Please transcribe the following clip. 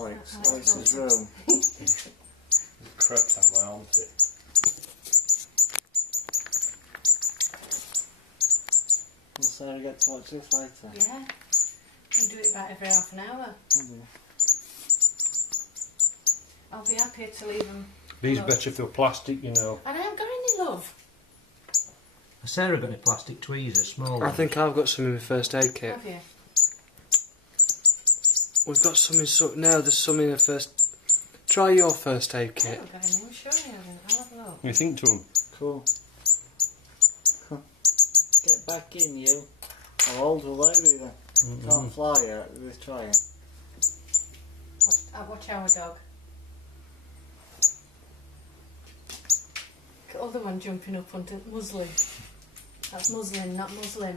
Alex's room. Crept that way, aren't it? Will Sarah get to watch this later? Yeah. We do it about every half an hour. I'll be happier to leave them. These better for plastic, you know. I haven't got any, love. Has Sarah got any plastic tweezers, small I ones? think I've got some in my first aid kit. Have you? We've got some in no, there's some in the first. Try your first aid I kit. haven't got any. I'm sure I haven't. I'll have a look. You think to them? Cool. Get back in, you. How old will they be then? Can't fly yet. They're trying. Watch our dog. Look at the other one jumping up onto muslin. That's muslin, not Muslim.